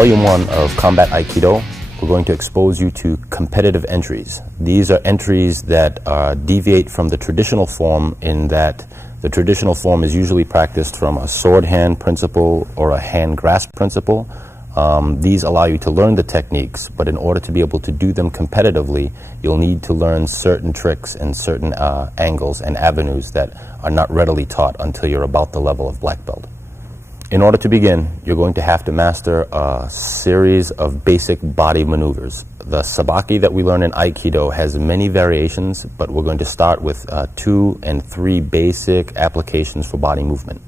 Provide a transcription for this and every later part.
Volume 1 of Combat Aikido, we're going to expose you to competitive entries. These are entries that deviate from the traditional form in that the traditional form is usually practiced from a sword hand principle or a hand grasp principle. These allow you to learn the techniques, but in order to be able to do them competitively, you'll need to learn certain tricks and certain angles and avenues that are not readily taught until you're about the level of black belt. In order to begin, you're going to have to master a series of basic body maneuvers. The sabaki that we learn in Aikido has many variations, but we're going to start with 2 and 3 basic applications for body movement.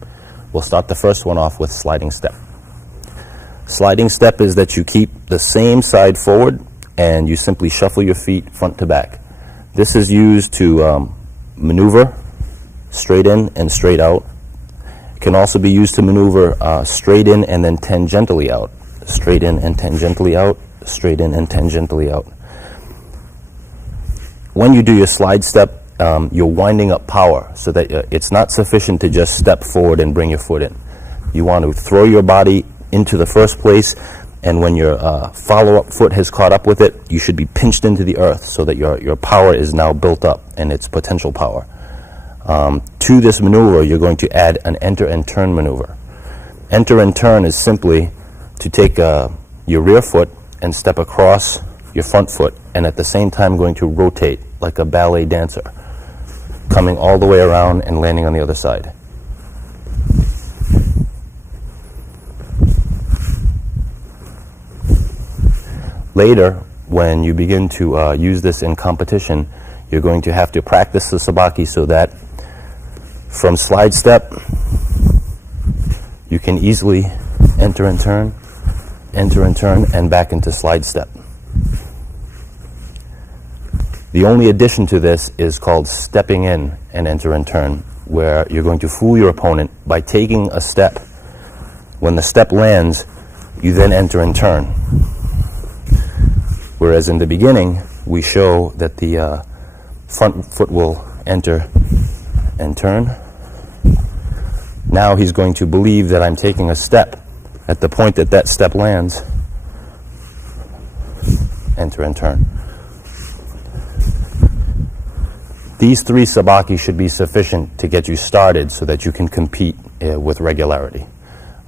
We'll start the first one off with sliding step. Sliding step is that you keep the same side forward and you simply shuffle your feet front to back. This is used to maneuver straight in and straight out. Can also be used to maneuver straight in and then tangentially out. Straight in and tangentially out. Straight in and tangentially out. When you do your slide step, you're winding up power so that it's not sufficient to just step forward and bring your foot in. You want to throw your body into the first place, and when your follow-up foot has caught up with it, you should be pinched into the earth so that your power is now built up and its potential power. To this maneuver, you're going to add an enter and turn maneuver. Enter and turn is simply to take your rear foot and step across your front foot, and at the same time going to rotate like a ballet dancer, coming all the way around and landing on the other side. Later, when you begin to use this in competition, you're going to have to practice the sabaki so that from slide step, you can easily enter and turn, and back into slide step. The only addition to this is called stepping in and enter and turn, where you're going to fool your opponent by taking a step. When the step lands, you then enter and turn. Whereas in the beginning, we show that the front foot will enter and turn. Now he's going to believe that I'm taking a step. At the point that that step lands, enter and turn. These 3 sabaki should be sufficient to get you started so that you can compete with regularity.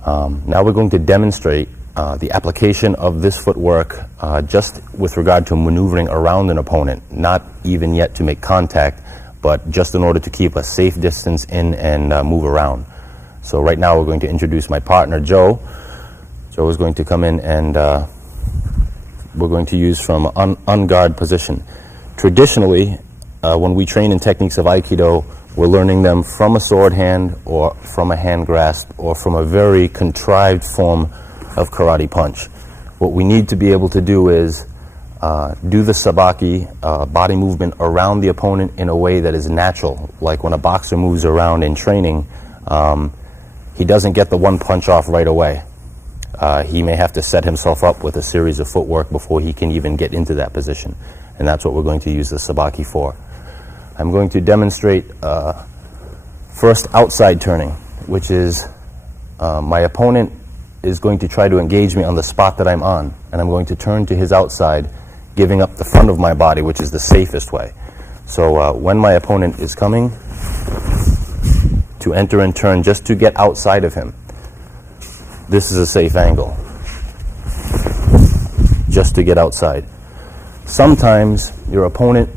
Now we're going to demonstrate the application of this footwork just with regard to maneuvering around an opponent, not even yet to make contact, but just in order to keep a safe distance in and move around. So right now we're going to introduce my partner, Joe. Joe is going to come in and we're going to use from unguard position. Traditionally, when we train in techniques of Aikido, we're learning them from a sword hand or from a hand grasp or from a very contrived form of karate punch. What we need to be able to do is do the sabaki body movement around the opponent in a way that is natural. Like when a boxer moves around in training, he doesn't get the one punch off right away. He may have to set himself up with a series of footwork before he can even get into that position. And that's what we're going to use the sabaki for. I'm going to demonstrate first outside turning, which is my opponent is going to try to engage me on the spot that I'm on, and I'm going to turn to his outside, giving up the front of my body, which is the safest way. So when my opponent is coming, to enter and turn just to get outside of him. This is a safe angle, just to get outside. Sometimes your opponent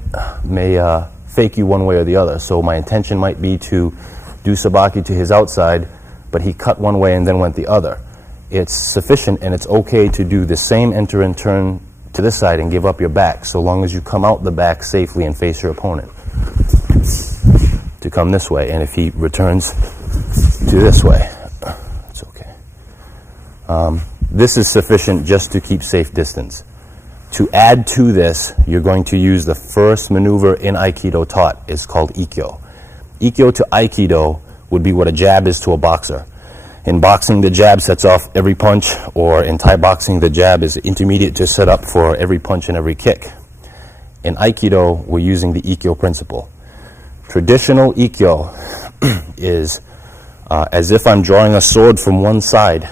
may fake you one way or the other, so my intention might be to do sabaki to his outside, but he cut one way and then went the other. It's sufficient and it's okay to do the same enter and turn to this side and give up your back, so long as you come out the back safely and face your opponent. To come this way, and if he returns to this way, it's okay. This is sufficient just to keep safe distance. To add to this, you're going to use the first maneuver in Aikido taught. It's called Ikkyo. Ikkyo to Aikido would be what a jab is to a boxer. In boxing, the jab sets off every punch, or in Thai boxing, the jab is intermediate to set up for every punch and every kick. In Aikido, we're using the Ikkyo principle. Traditional Ikkyo is as if I'm drawing a sword from one side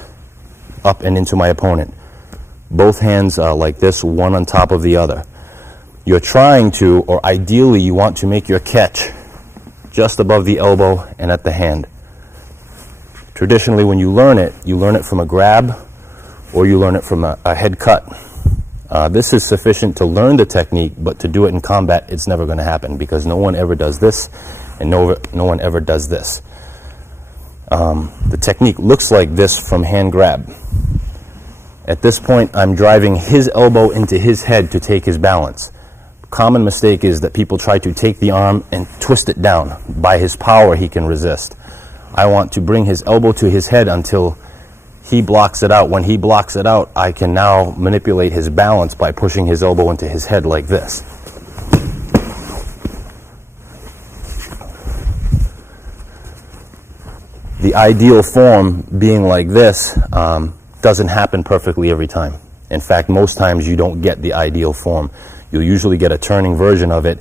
up and into my opponent. both hands like this, one on top of the other. You're trying to, or ideally you want to make your catch just above the elbow and at the hand. Traditionally, when you learn it from a grab or you learn it from a head cut. This is sufficient to learn the technique, but to do it in combat, it's never going to happen because no one ever does this and no one ever does this. The technique looks like this from hand grab. At this point, I'm driving his elbow into his head to take his balance. Common mistake is that people try to take the arm and twist it down. By his power, he can resist. I want to bring his elbow to his head until he blocks it out. When he blocks it out, I can now manipulate his balance by pushing his elbow into his head like this. The ideal form being like this doesn't happen perfectly every time. In fact, most times you don't get the ideal form. You'll usually get a turning version of it,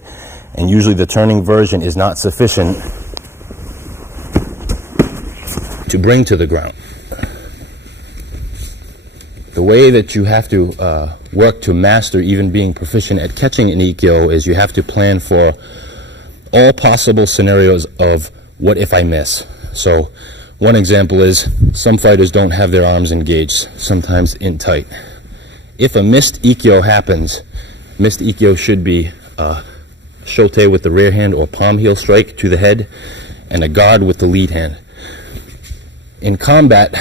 and usually the turning version is not sufficient to bring to the ground. The way that you have to work to master even being proficient at catching an ikkyo is you have to plan for all possible scenarios of what if I miss. So one example is some fighters don't have their arms engaged, sometimes in tight. If a missed ikkyo happens, missed ikkyo should be shote with the rear hand or palm heel strike to the head and a guard with the lead hand. In combat,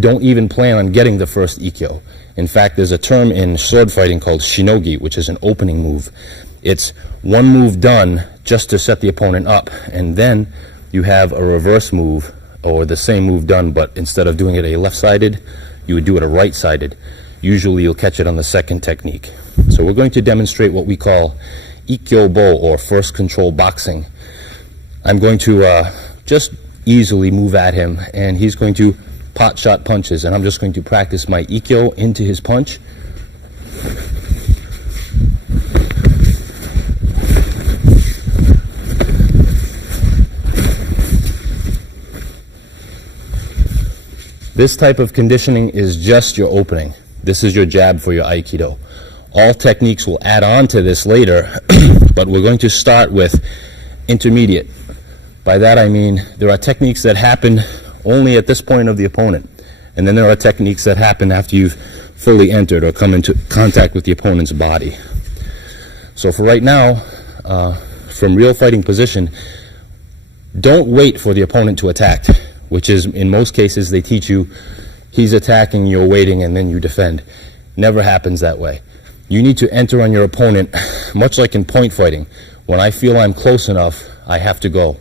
don't even plan on getting the first ikkyo. In fact, there's a term in sword fighting called shinogi, which is an opening move. It's one move done just to set the opponent up, and then you have a reverse move, or the same move done, but instead of doing it a left-sided, you would do it a right-sided. Usually you'll catch it on the second technique. So we're going to demonstrate what we call ikkyo bo, or first control boxing. I'm going to just easily move at him, and he's going to pot shot punches, and I'm just going to practice my ikkyo into his punch. This type of conditioning is just your opening. This is your jab for your Aikido. All techniques will add on to this later, but we're going to start with intermediate. By that I mean there are techniques that happen only at this point of the opponent, and then there are techniques that happen after you've fully entered or come into contact with the opponent's body. So for right now, from real fighting position, don't wait for the opponent to attack, which is, in most cases, they teach you he's attacking, you're waiting, and then you defend. Never happens that way. You need to enter on your opponent, much like in point fighting. When I feel I'm close enough, I have to go.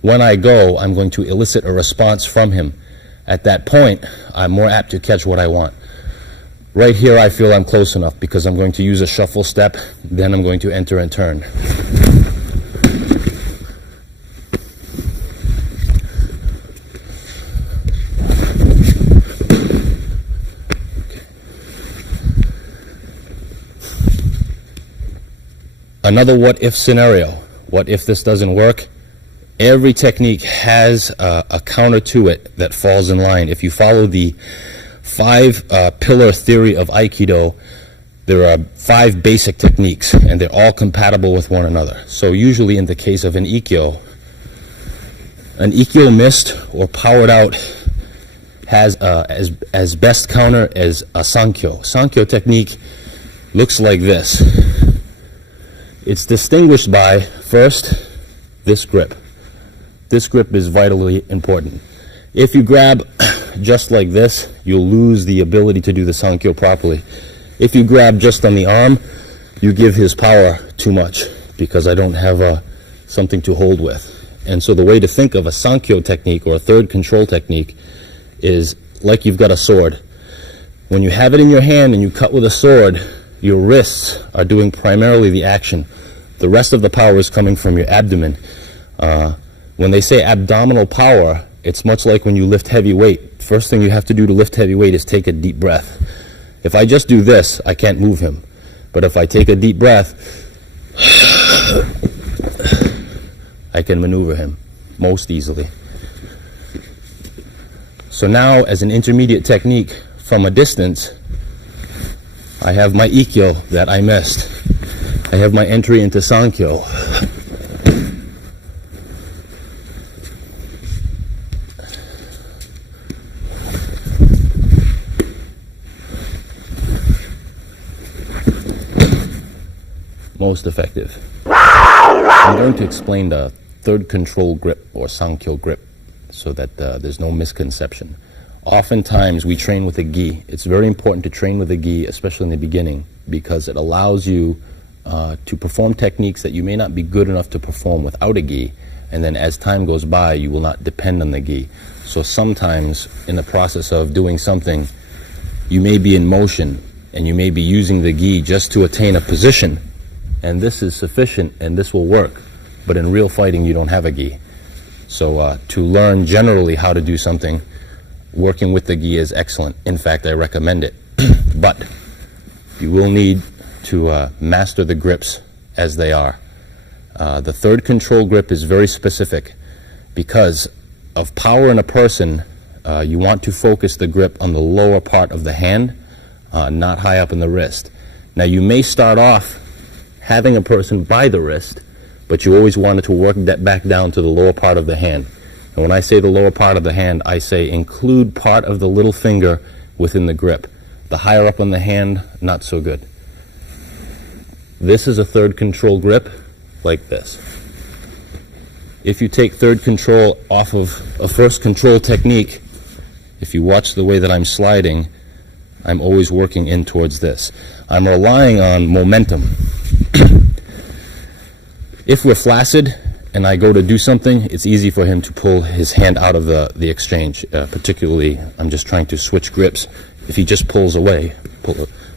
When I go, I'm going to elicit a response from him. At that point, I'm more apt to catch what I want. Right here, I feel I'm close enough because I'm going to use a shuffle step, then I'm going to enter and turn. Another what-if scenario. What if this doesn't work? Every technique has a counter to it that falls in line. If you follow the five-pillar theory of Aikido, there are 5 basic techniques, and they're all compatible with one another. So usually in the case of an ikkyo missed or powered out has as best counter as a sankyo. Sankyo technique looks like this. It's distinguished by, first, this grip. This grip is vitally important. If you grab just like this, you'll lose the ability to do the sankyo properly. If you grab just on the arm, you give his power too much because I don't have something to hold with. And so the way to think of a sankyo technique or a third control technique is like you've got a sword. When you have it in your hand and you cut with a sword, your wrists are doing primarily the action. The rest of the power is coming from your abdomen. When they say abdominal power, it's much like when you lift heavy weight. First thing you have to do to lift heavy weight is take a deep breath. If I just do this, I can't move him. But if I take a deep breath, I can maneuver him most easily. So now, as an intermediate technique, from a distance, I have my Ikkyo that I missed. I have my entry into Sankyo. Most effective. I'm going to explain the third control grip or Sankyo grip so that there's no misconception. Oftentimes we train with a gi. It's very important to train with a gi, especially in the beginning, because it allows you to perform techniques that you may not be good enough to perform without a gi, and then as time goes by you will not depend on the gi. So sometimes in the process of doing something you may be in motion and you may be using the gi just to attain a position, and this is sufficient and this will work, but in real fighting you don't have a gi. So to learn generally how to do something, working with the gi is excellent. In fact, I recommend it. But you will need to master the grips as they are. The third control grip is very specific. Because of power in a person, you want to focus the grip on the lower part of the hand, not high up in the wrist. Now you may start off having a person by the wrist, but you always wanted to work that back down to the lower part of the hand. And when I say the lower part of the hand, I say include part of the little finger within the grip. The higher up on the hand, not so good. This is a third control grip, like this. If you take third control off of a first control technique, if you watch the way that I'm sliding, I'm always working in towards this. I'm relying on momentum. If we're flaccid and I go to do something, it's easy for him to pull his hand out of the exchange. Particularly, I'm just trying to switch grips. If he just pulls away,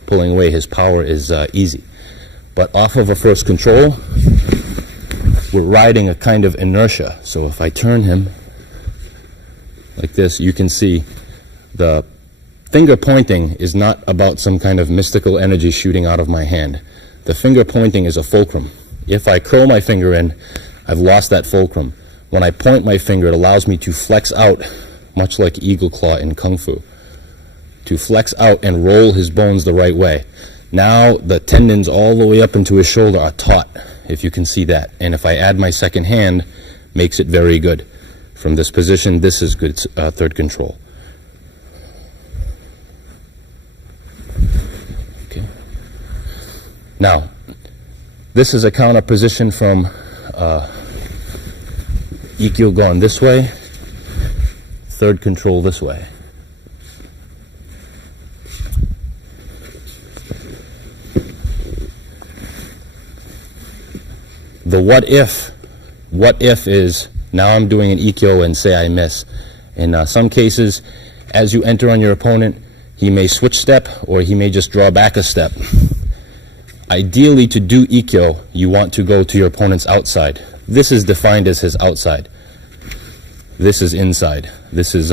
pulling away, his power is easy. But off of a first control, we're riding a kind of inertia. So if I turn him like this, you can see the finger pointing is not about some kind of mystical energy shooting out of my hand. The finger pointing is a fulcrum. If I curl my finger in, I've lost that fulcrum. When I point my finger, it allows me to flex out, much like eagle claw in Kung Fu, to flex out and roll his bones the right way. Now the tendons all the way up into his shoulder are taut, if you can see that. And if I add my second hand, makes it very good. From this position, this is good third control. Okay. Now, this is a counter position from Ikkyo going this way, third control this way. The what if is, now I'm doing an Ikkyo and say I miss. In some cases, as you enter on your opponent, he may switch step or he may just draw back a step. Ideally, to do Ikkyo, you want to go to your opponent's outside. This is defined as his outside. This is inside. This is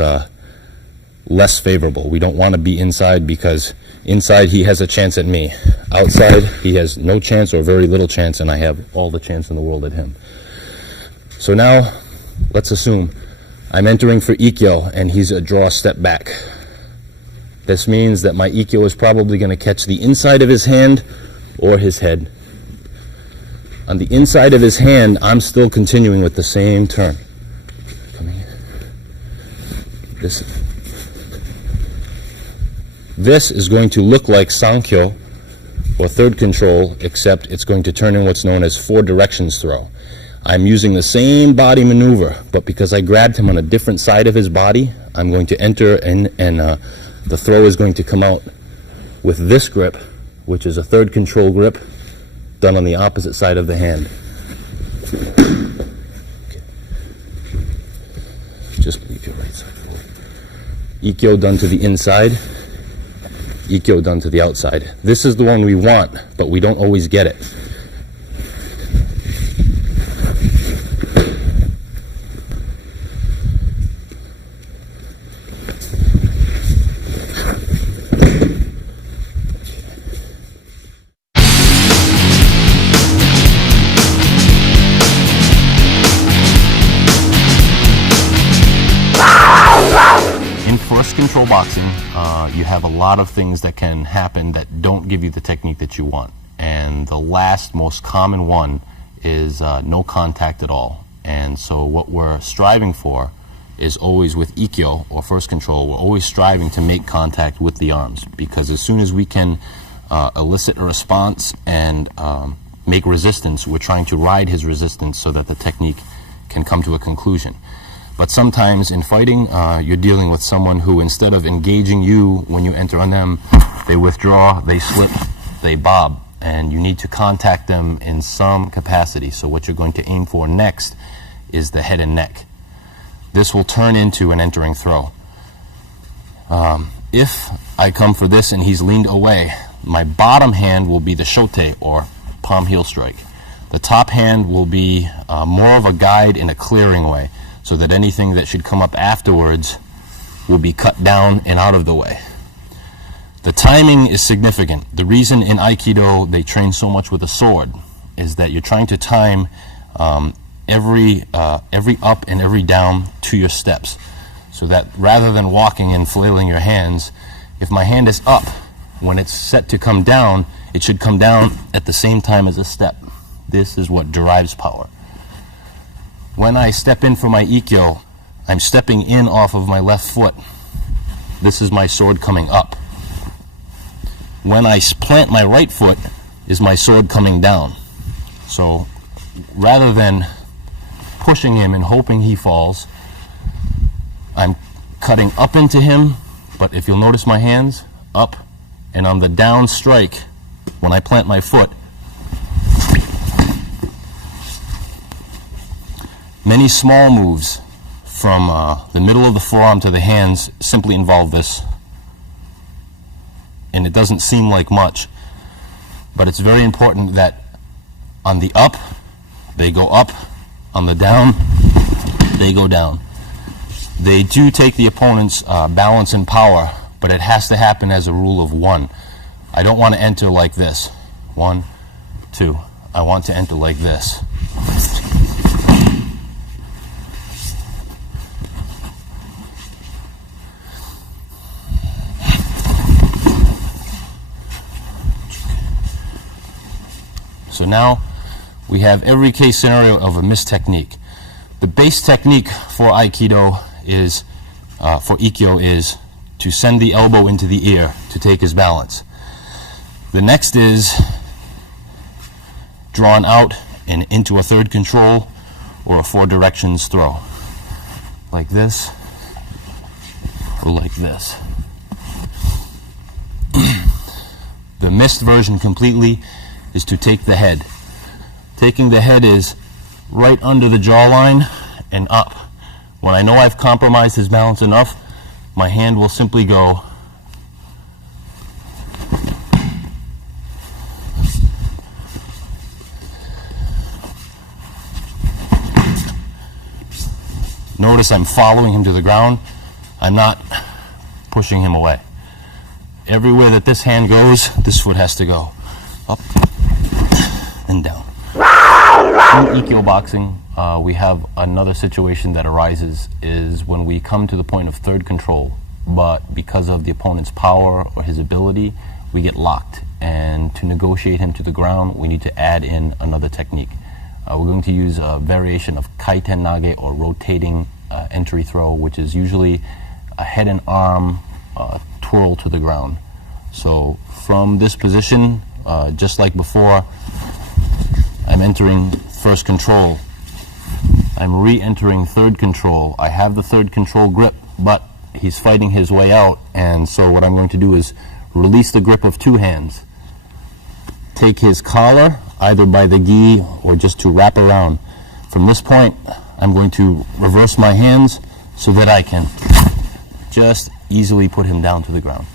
less favorable. We don't want to be inside because inside he has a chance at me. Outside, he has no chance or very little chance, and I have all the chance in the world at him. So now, let's assume I'm entering for Ikkyo and he's a draw step back. This means that my Ikkyo is probably going to catch the inside of his hand or his head. On the inside of his hand, I'm still continuing with the same turn. This is going to look like Sankyo or third control, except it's going to turn in what's known as four directions throw. I'm using the same body maneuver, but because I grabbed him on a different side of his body, I'm going to enter and the throw is going to come out with this grip, which is a third control grip done on the opposite side of the hand. Okay. Just leave your right side forward. Ikkyo done to the inside, Ikkyo done to the outside. This is the one we want, but we don't always get it. control boxing, you have a lot of things that can happen that don't give you the technique that you want. And the last most common one is no contact at all. And so what we're striving for is always with Ikkyo, or first control, we're always striving to make contact with the arms, because as soon as we can elicit a response and make resistance, we're trying to ride his resistance so that the technique can come to a conclusion. But sometimes in fighting, you're dealing with someone who, instead of engaging you when you enter on them, they withdraw, they slip, they bob, and you need to contact them in some capacity. So what you're going to aim for next is the head and neck. This will turn into an entering throw. If I come for this and he's leaned away, my bottom hand will be the shote, or palm heel strike. The top hand will be more of a guide in a clearing way, so that anything that should come up afterwards will be cut down and out of the way. The timing is significant. The reason in Aikido they train so much with a sword is that you're trying to time every up and every down to your steps, so that rather than walking and flailing your hands, if my hand is up, when it's set to come down, it should come down at the same time as a step. This is what derives power. When I step in for my Ikkyo, I'm stepping in off of my left foot. This is my sword coming up. When I plant my right foot, is my sword coming down. So rather than pushing him and hoping he falls, I'm cutting up into him, but if you'll notice my hands, up, and on the down strike, when I plant my foot, many small moves from the middle of the forearm to the hands simply involve this. And it doesn't seem like much, but it's very important that on the up, they go up, on the down, they go down. They do take the opponent's balance and power, but it has to happen as a rule of one. I don't want to enter like this. 1, 2. I want to enter like this. So now we have every case scenario of a missed technique. The base technique for Aikido is, for Ikkyo, is to send the elbow into the ear to take his balance. The next is drawn out and into a third control or a 4 directions throw. Like this or like this. The missed version completely is to take the head. Taking the head is right under the jawline and up. When I know I've compromised his balance enough, my hand will simply go notice I'm following him to the ground. I'm not pushing him away. Everywhere that this hand goes, this foot has to go. Up and down. In Ikkyo boxing, we have another situation that arises is when we come to the point of third control, but because of the opponent's power or his ability, we get locked. And to negotiate him to the ground, we need to add in another technique. We're going to use a variation of kaiten nage, or rotating entry throw, which is usually a head and arm twirl to the ground. So from this position, just like before, I'm entering first control. I'm re-entering third control. I have the third control grip, but he's fighting his way out, and so what I'm going to do is release the grip of 2 hands. Take his collar, either by the gi or just to wrap around. From this point, I'm going to reverse my hands so that I can just easily put him down to the ground.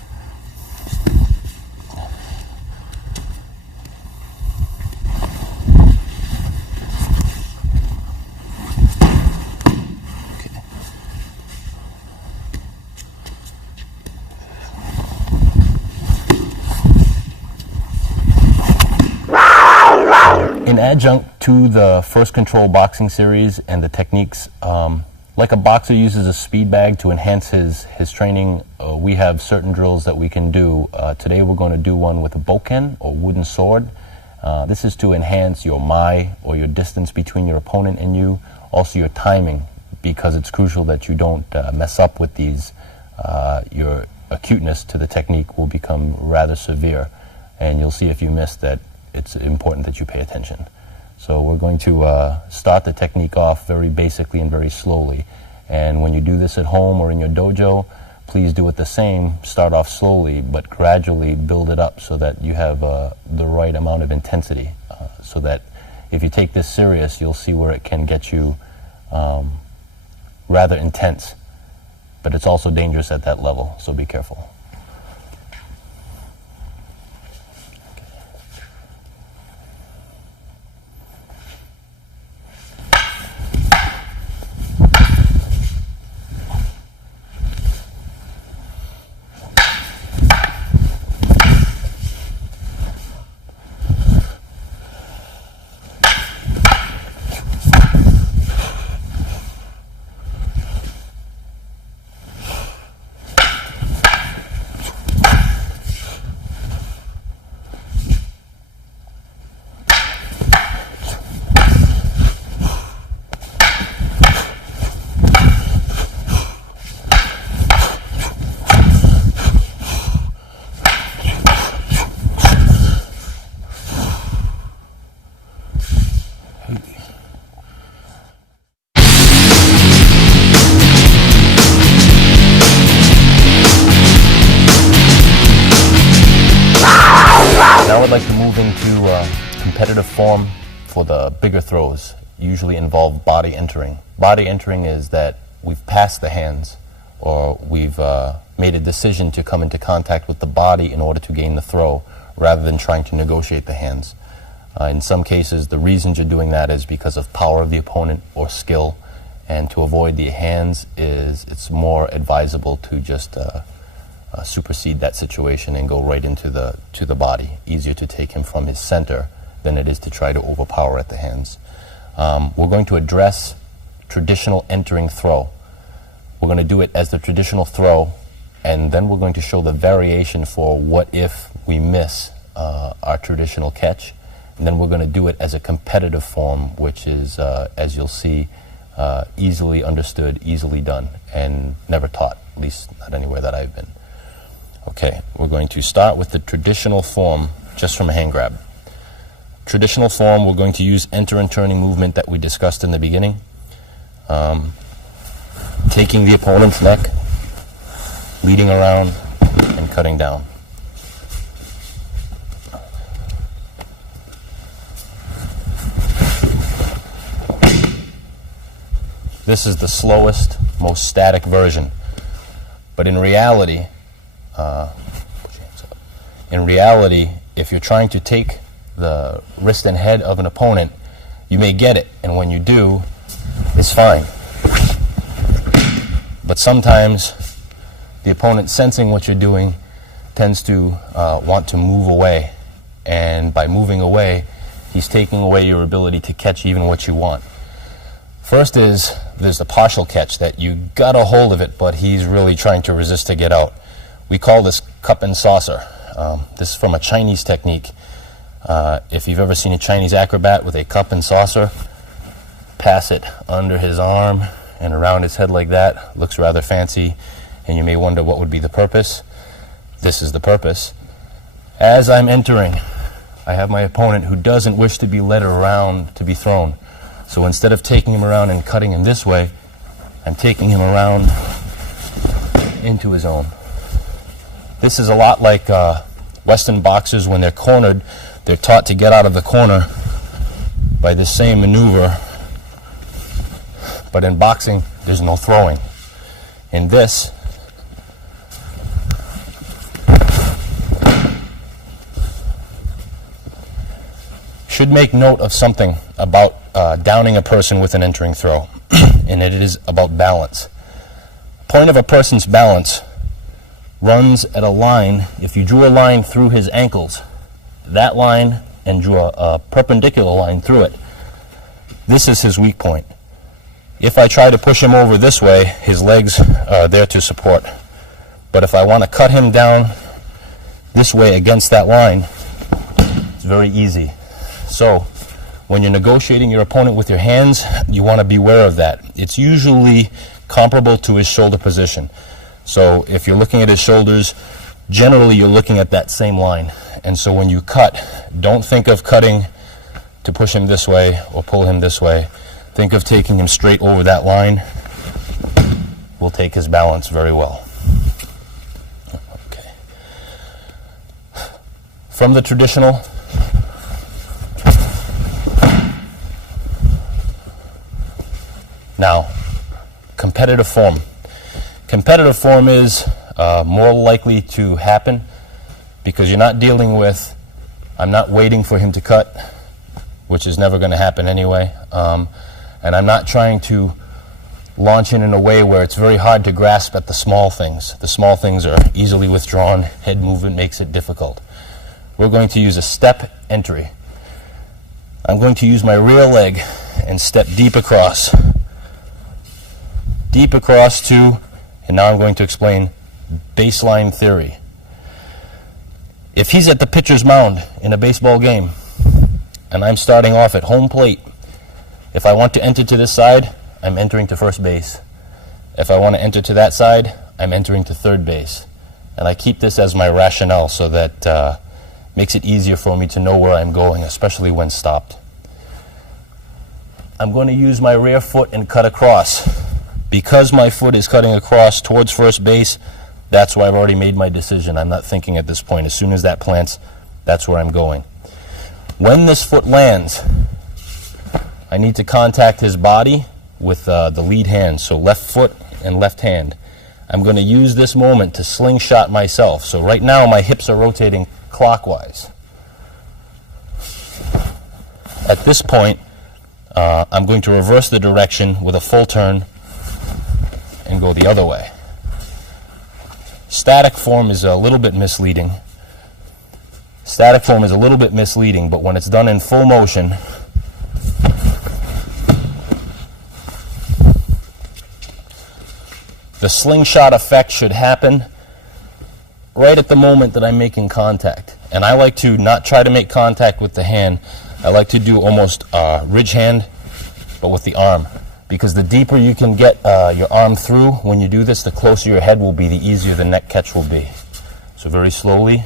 In adjunct to the first control boxing series and the techniques Like a boxer uses a speed bag to enhance his training, we have certain drills that we can do. Today we're going to do one with a bokken, or wooden sword. This is to enhance your mai, or your distance between your opponent and you, also your timing, because it's crucial that you don't mess up with these. Your acuteness to the technique will become rather severe, and you'll see if you miss that it's important that you pay attention. So we're going to start the technique off very basically and very slowly. And when you do this at home or in your dojo, please do it the same. Start off slowly, but gradually build it up so that you have the right amount of intensity. So that if you take this serious, you'll see where it can get you rather intense. But it's also dangerous at that level, so be careful. Now I'd like to move into competitive form for the bigger throws. Usually involve body entering. Body entering is that we've passed the hands, or we've made a decision to come into contact with the body in order to gain the throw, rather than trying to negotiate the hands. In some cases, the reasons you're doing that is because of power of the opponent or skill, and to avoid the hands it's more advisable to just supersede that situation and go right into the body. Easier to take him from his center than it is to try to overpower at the hands. We're going to address traditional entering throw. We're going to do it as the traditional throw, and then we're going to show the variation for what if we miss our traditional catch. And then we're going to do it as a competitive form, which is, as you'll see, easily understood, easily done, and never taught, at least not anywhere that I've been. Okay, we're going to start with the traditional form just from a hand grab. Traditional form, we're going to use enter and turning movement that we discussed in the beginning. Taking the opponent's neck, leading around, and cutting down. This is the slowest, most static version. But in reality, if you're trying to take the wrist and head of an opponent, you may get it, and when you do, it's fine. But sometimes the opponent, sensing what you're doing, tends to want to move away, and by moving away, he's taking away your ability to catch even what you want. First is, there's the partial catch that you got a hold of it, but he's really trying to resist to get out. We call this cup and saucer. This is from a Chinese technique. If you've ever seen a Chinese acrobat with a cup and saucer, pass it under his arm and around his head like that. Looks rather fancy, and you may wonder what would be the purpose. This is the purpose. As I'm entering, I have my opponent who doesn't wish to be led around to be thrown. So instead of taking him around and cutting him this way, I'm taking him around into his own. This is a lot like Western boxers. When they're cornered, they're taught to get out of the corner by this same maneuver. But in boxing, there's no throwing. In this, should make note of something about downing a person with an entering throw, and it is about balance. Point of a person's balance runs at a line. If you drew a line through his ankles, that line, and drew a perpendicular line through it, this is his weak point. If I try to push him over this way, his legs are there to support. But if I want to cut him down this way against that line, it's very easy. So when you're negotiating your opponent with your hands, you want to beware of that. It's usually comparable to his shoulder position. So if you're looking at his shoulders, generally you're looking at that same line. And so when you cut, don't think of cutting to push him this way or pull him this way. Think of taking him straight over that line. Will take his balance very well. Okay. From the traditional, now, competitive form. Competitive form is more likely to happen because you're not dealing with, I'm not waiting for him to cut, which is never going to happen anyway. And I'm not trying to launch in a way where it's very hard to grasp at the small things. The small things are easily withdrawn. Head movement makes it difficult. We're going to use a step entry. I'm going to use my rear leg and step deep across to, and now I'm going to explain baseline theory. If he's at the pitcher's mound in a baseball game, and I'm starting off at home plate, if I want to enter to this side, I'm entering to first base. If I want to enter to that side, I'm entering to third base. And I keep this as my rationale so that makes it easier for me to know where I'm going, especially when stopped. I'm going to use my rear foot and cut across. Because my foot is cutting across towards first base, that's where I've already made my decision. I'm not thinking at this point. As soon as that plants, that's where I'm going. When this foot lands, I need to contact his body with the lead hand, so left foot and left hand. I'm going to use this moment to slingshot myself. So right now my hips are rotating clockwise. At this point, I'm going to reverse the direction with a full turn and go the other way. Static form is a little bit misleading. Static form is a little bit misleading, but when it's done in full motion, the slingshot effect should happen right at the moment that I'm making contact. And I like to not try to make contact with the hand. I like to do almost ridge hand, but with the arm. Because the deeper you can get your arm through when you do this, the closer your head will be, the easier the neck catch will be. So very slowly.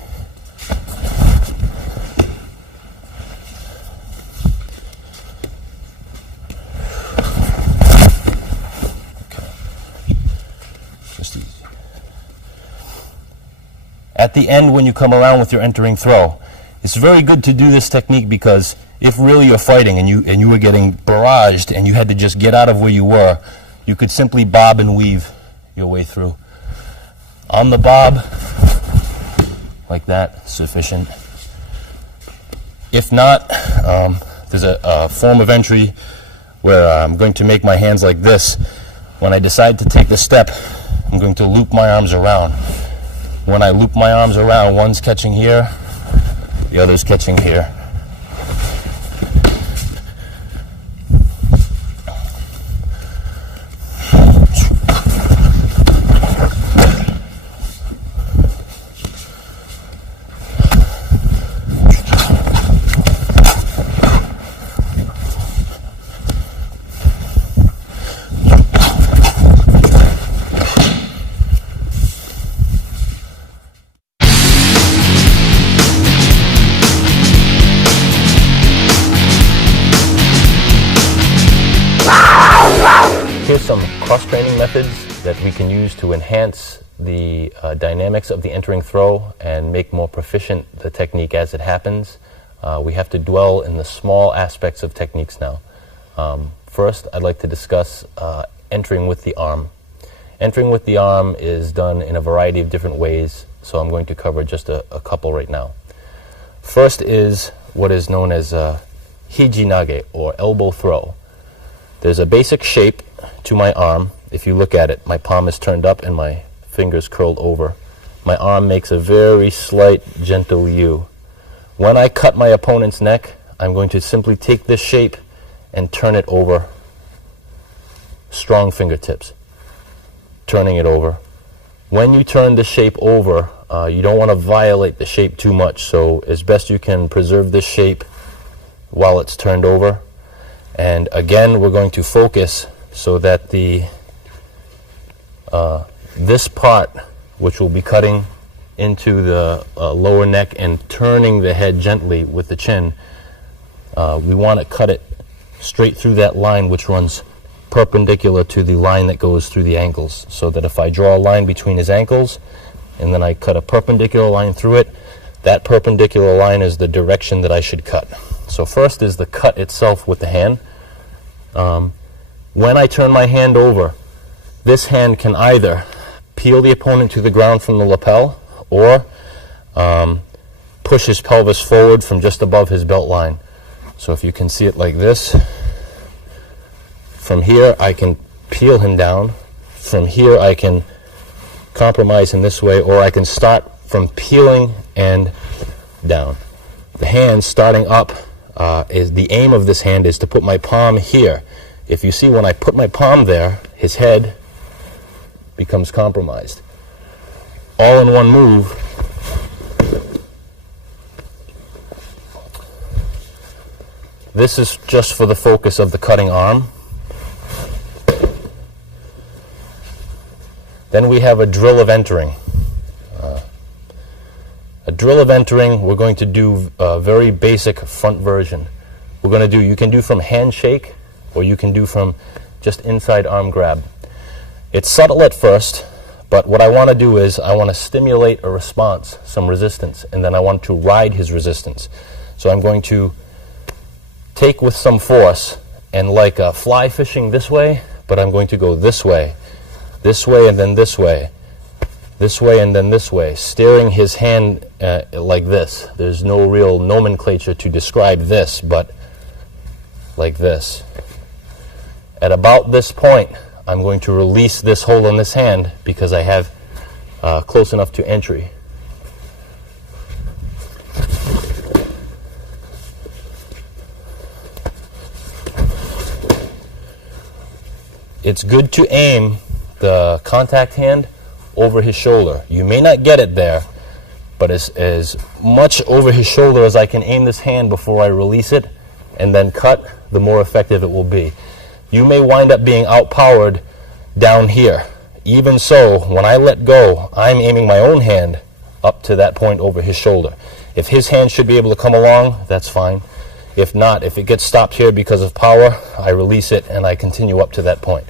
At the end, when you come around with your entering throw, it's very good to do this technique because if really you're fighting and you were getting barraged and you had to just get out of where you were, you could simply bob and weave your way through. On the bob, like that, sufficient. If not, there's a form of entry where I'm going to make my hands like this. When I decide to take the step, I'm going to loop my arms around. When I loop my arms around, one's catching here, the other's catching here. Here's some cross-training methods that we can use to enhance the dynamics of the entering throw and make more proficient the technique as it happens. We have to dwell in the small aspects of techniques now. First, I'd like to discuss entering with the arm. Entering with the arm is done in a variety of different ways, so I'm going to cover just a couple right now. First is what is known as hiji nage, or elbow throw. There's a basic shape to my arm. If you look at it, my palm is turned up and my fingers curled over. My arm makes a very slight, gentle U. When I cut my opponent's neck, I'm going to simply take this shape and turn it over strong fingertips, turning it over. When you turn the shape over, you don't want to violate the shape too much, so as best you can preserve this shape while it's turned over. And again, we're going to focus so that this part, which will be cutting into the lower neck and turning the head gently with the chin, we want to cut it straight through that line which runs perpendicular to the line that goes through the ankles, so that if I draw a line between his ankles and then I cut a perpendicular line through it, that perpendicular line is the direction that I should cut. So first is the cut itself with the hand. When I turn my hand over, this hand can either peel the opponent to the ground from the lapel or push his pelvis forward from just above his belt line. So if you can see it like this, from here I can peel him down. From here I can compromise in this way, or I can start from peeling and down. The hand starting up, is the aim of this hand is to put my palm here. If you see, when I put my palm there, his head becomes compromised. All in one move. This is just for the focus of the cutting arm. Then we have a drill of entering. A drill of entering, we're going to do a very basic front version. We're going to do, you can do from handshake, or you can do from just inside arm grab. It's subtle at first, but what I want to do is I want to stimulate a response, some resistance, and then I want to ride his resistance. So I'm going to take with some force, and like fly fishing this way, but I'm going to go this way and then this way and then this way, steering his hand like this. There's no real nomenclature to describe this, but like this. At about this point, I'm going to release this hold on this hand because I have close enough to entry. It's good to aim the contact hand over his shoulder. You may not get it there, but as much over his shoulder as I can aim this hand before I release it and then cut, the more effective it will be. You may wind up being outpowered down here. Even so, when I let go, I'm aiming my own hand up to that point over his shoulder. If his hand should be able to come along, that's fine. If not, if it gets stopped here because of power, I release it and I continue up to that point.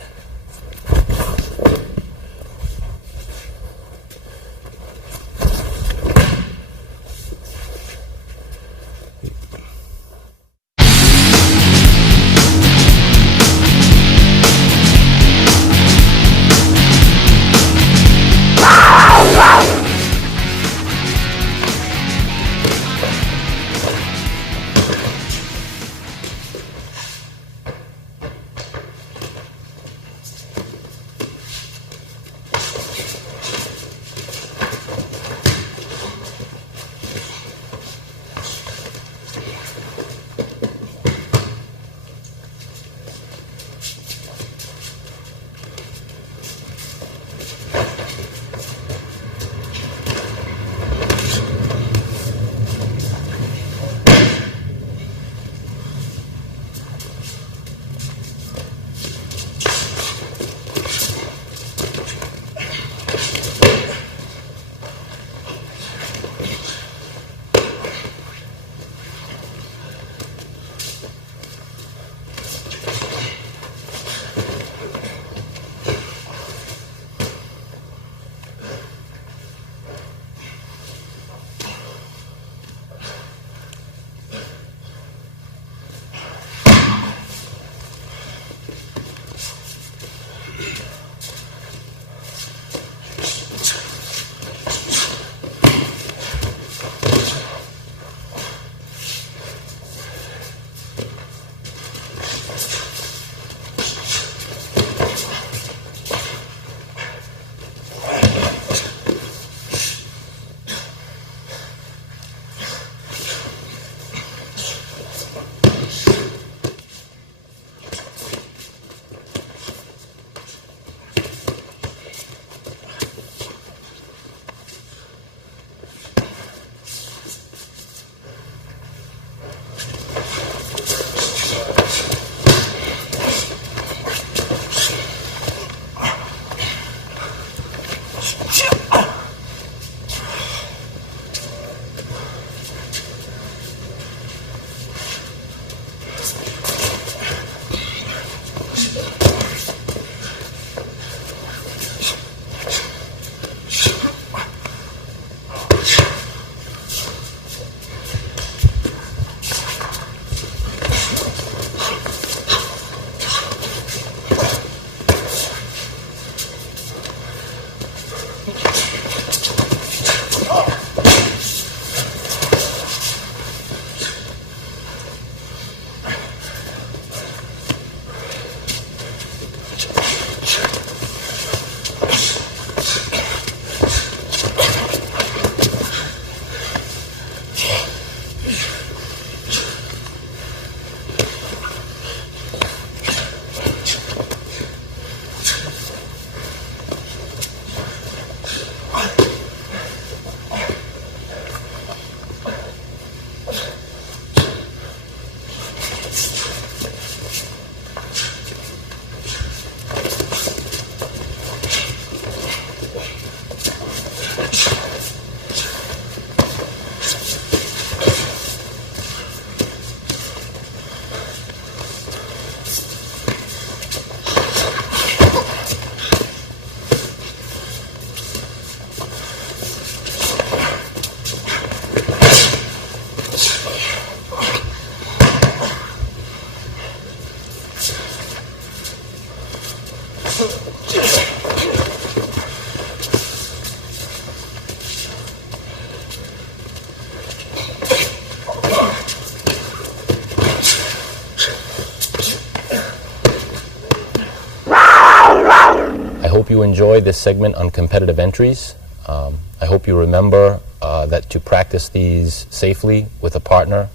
hope you enjoy this segment on competitive entries. I hope you remember that to practice these safely with a partner.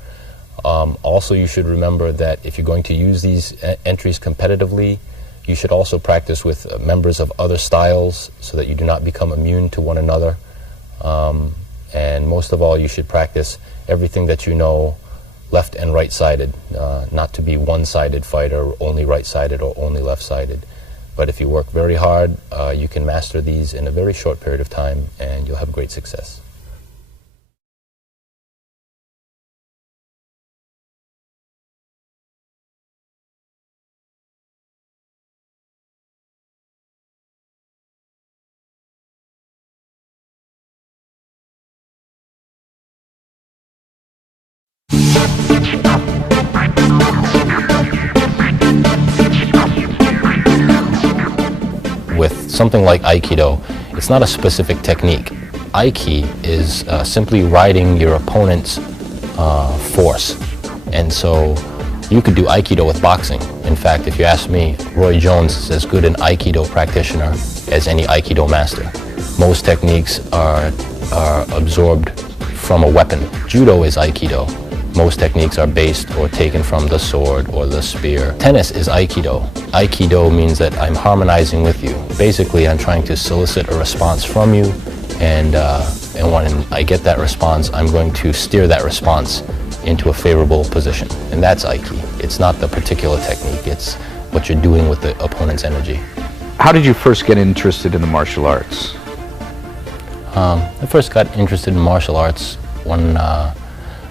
Also, you should remember that if you're going to use these entries competitively, you should also practice with members of other styles so that you do not become immune to one another. And most of all, you should practice everything that you know left and right-sided, not to be one-sided fighter, only right-sided or only left-sided. But if you work very hard, you can master these in a very short period of time, and you'll have great success. With something like Aikido, it's not a specific technique. Aiki is simply riding your opponent's force. And so you could do Aikido with boxing. In fact, if you ask me, Roy Jones is as good an Aikido practitioner as any Aikido master. Most techniques are absorbed from a weapon. Judo is Aikido. Most techniques are based or taken from the sword or the spear. Tennis is Aikido. Aikido means that I'm harmonizing with you. Basically, I'm trying to solicit a response from you, and when I get that response, I'm going to steer that response into a favorable position. And that's Aiki. It's not the particular technique, it's what you're doing with the opponent's energy. How did you first get interested in the martial arts? I first got interested in martial arts when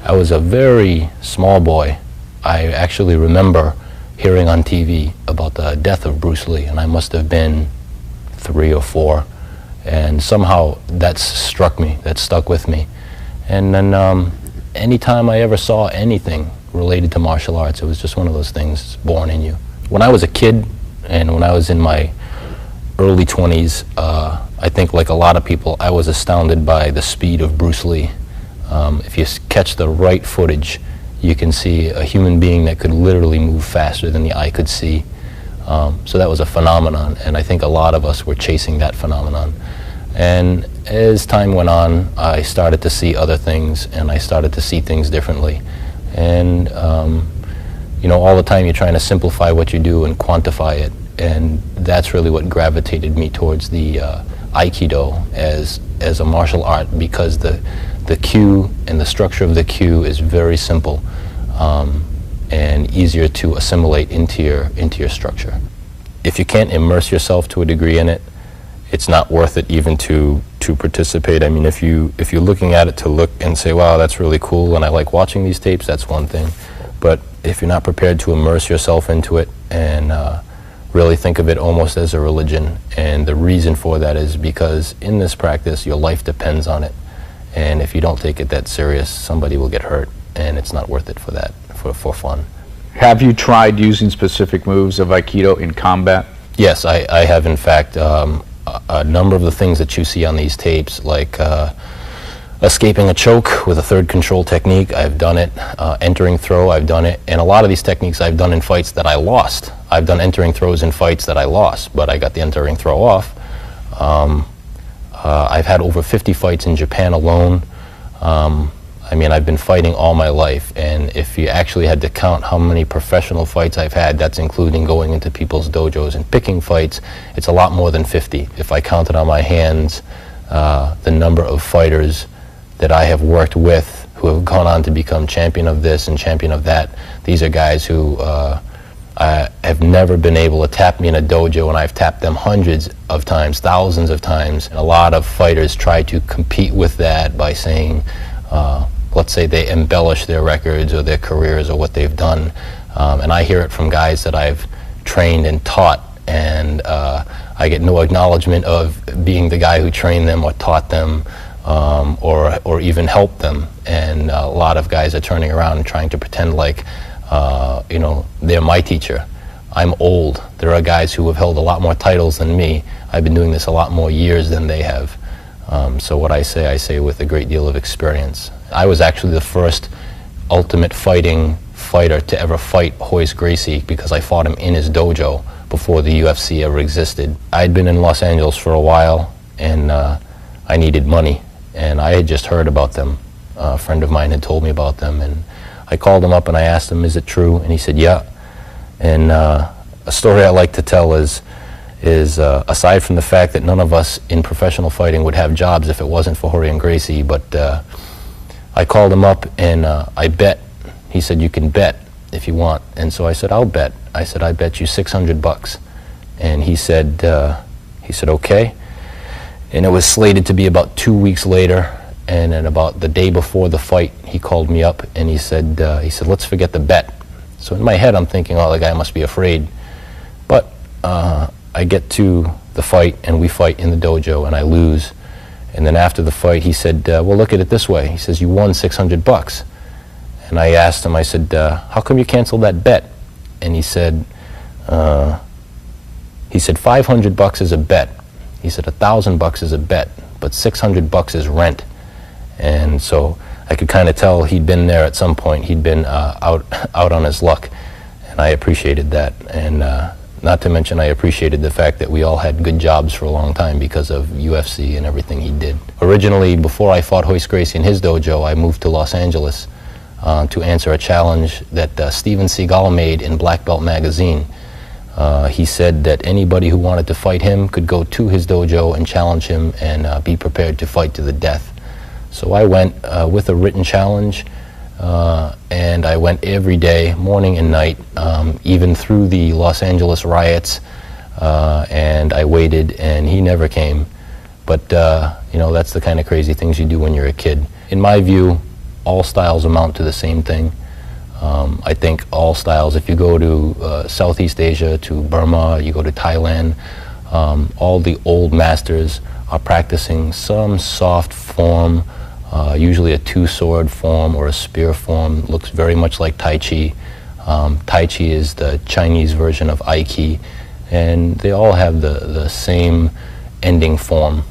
I was a very small boy. I actually remember hearing on TV about the death of Bruce Lee, and I must have been 3 or 4. And somehow that struck me, that stuck with me. And then anytime I ever saw anything related to martial arts, it was just one of those things born in you. When I was a kid, and when I was in my early 20s, I think like a lot of people, I was astounded by the speed of Bruce Lee. If you catch the right footage, you can see a human being that could literally move faster than the eye could see. So that was a phenomenon, and I think a lot of us were chasing that phenomenon. And as time went on, I started to see other things, and I started to see things differently. And you know, all the time you're trying to simplify what you do and quantify it, and that's really what gravitated me towards the Aikido as a martial art, because the cue and the structure of the cue is very simple and easier to assimilate into your structure. If you can't immerse yourself to a degree in it, it's not worth it even to participate. I mean, if you're looking at it to look and say, wow, that's really cool and I like watching these tapes, that's one thing. But if you're not prepared to immerse yourself into it and really think of it almost as a religion, and the reason for that is because in this practice your life depends on it, and if you don't take it that serious, somebody will get hurt, and it's not worth it for that, for fun. Have you tried using specific moves of Aikido in combat? Yes, I have in fact. A number of the things that you see on these tapes, like escaping a choke with a third control technique, I've done it. Entering throw, I've done it. And a lot of these techniques I've done in fights that I lost. I've done entering throws in fights that I lost, but I got the entering throw off. I've had over 50 fights in Japan alone. I mean, I've been fighting all my life, and if you actually had to count how many professional fights I've had, that's including going into people's dojos and picking fights, it's a lot more than 50. If I counted on my hands the number of fighters that I have worked with who have gone on to become champion of this and champion of that, these are guys who have never been able to tap me in a dojo, and I've tapped them hundreds of times, thousands of times. And a lot of fighters try to compete with that by saying, let's say they embellish their records or their careers or what they've done. And I hear it from guys that I've trained and taught, and I get no acknowledgement of being the guy who trained them or taught them or even helped them. And a lot of guys are turning around and trying to pretend like you know, they're my teacher. I'm old. There are guys who have held a lot more titles than me. I've been doing this a lot more years than they have. So what I say with a great deal of experience. I was actually the first ultimate fighting fighter to ever fight Royce Gracie because I fought him in his dojo before the UFC ever existed. I'd been in Los Angeles for a while, and I needed money, and I had just heard about them. A friend of mine had told me about them, and I called him up and I asked him, is it true? And he said, yeah. And a story I like to tell is aside from the fact that none of us in professional fighting would have jobs if it wasn't for Royce Gracie, but I called him up and I bet. He said, you can bet if you want. And so I said, I'll bet. I said, I bet you $600. And he said, okay. And it was slated to be about 2 weeks later. And then about the day before the fight, he called me up and he said, let's forget the bet. So in my head, I'm thinking, oh, the guy must be afraid. But I get to the fight and we fight in the dojo and I lose. And then after the fight, he said, well, look at it this way. He says, you won $600. And I asked him, I said, how come you canceled that bet? And he said, $500 is a bet. He said, $1,000 is a bet, but $600 is rent. And so I could kind of tell he'd been there at some point. He'd been out on his luck, and I appreciated that. And not to mention, I appreciated the fact that we all had good jobs for a long time because of UFC and everything he did. Originally, before I fought Royce Gracie in his dojo, I moved to Los Angeles to answer a challenge that Steven Seagal made in Black Belt magazine. He said that anybody who wanted to fight him could go to his dojo and challenge him and be prepared to fight to the death. So I went with a written challenge, and I went every day, morning and night, even through the Los Angeles riots, and I waited, and he never came. But, you know, that's the kind of crazy things you do when you're a kid. In my view, all styles amount to the same thing. I think all styles, if you go to Southeast Asia, to Burma, you go to Thailand, all the old masters are practicing some soft form, usually a two-sword form or a spear form. Looks very much like Tai Chi. Tai Chi is the Chinese version of Aikido, and they all have the same ending form.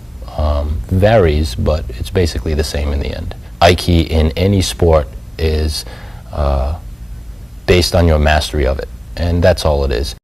Varies, but it's basically the same in the end. Aikido in any sport is based on your mastery of it, and that's all it is.